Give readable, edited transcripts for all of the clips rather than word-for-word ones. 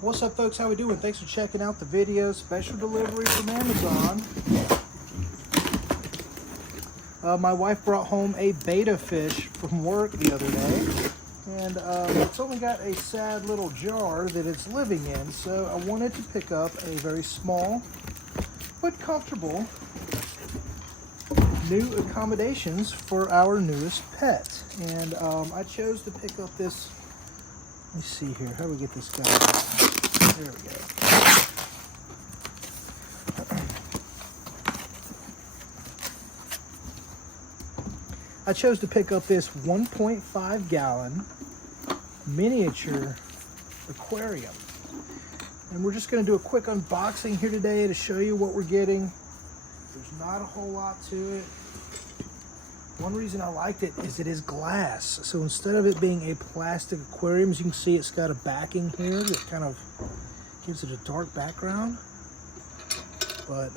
What's up, folks? How we doing? Thanks for checking out the video. Special delivery from Amazon. My wife brought home a betta fish from work the other day, and it's only got a sad little jar that it's living in, so I wanted to pick up a very small but comfortable new accommodations for our newest pet. And I chose to pick up this. Let me see here. How do we get this guy? There we go. I chose to pick up this 1.5-gallon miniature aquarium. And we're just going to do a quick unboxing here today to show you what we're getting. There's not a whole lot to it. One reason I liked it is it is glass. So instead of it being a plastic aquarium, as you can see, it's got a backing here that kind of gives it a dark background. But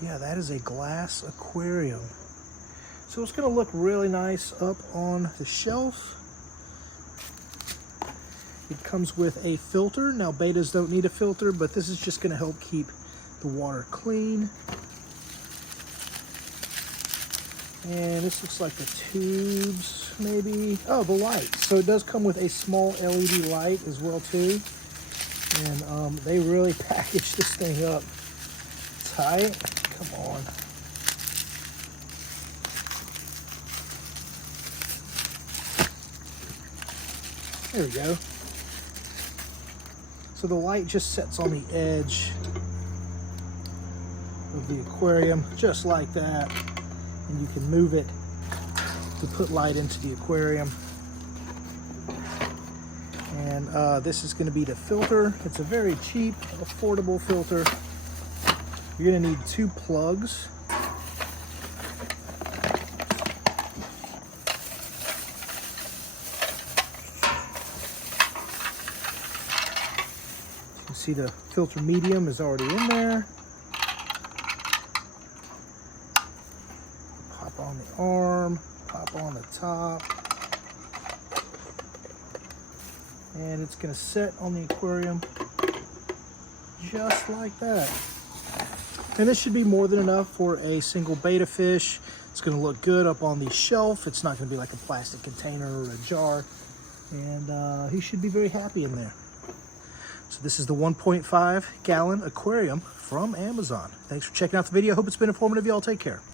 yeah, that is a glass aquarium. So it's going to look really nice up on the shelf. It comes with a filter. Now, bettas don't need a filter, but this is just going to help keep the water clean. And this looks like the tubes, maybe. Oh, the light. So it does come with a small LED light as well, too. And they really packaged this thing up tight. Come on. There we go. So the light just sets on the edge of the aquarium, just like that. And you can move it to put light into the aquarium. And this is going to be the filter. It's a very cheap, affordable filter. You're going to need 2 plugs. You can see the filter medium is already in there. Pop on the arm, pop on the top. And it's going to set on the aquarium just like that. And this should be more than enough for a single betta fish. It's going to look good up on the shelf. It's not going to be like a plastic container or a jar. And he should be very happy in there. So this is the 1.5-gallon aquarium from Amazon. Thanks for checking out the video. Hope it's been informative. Y'all take care.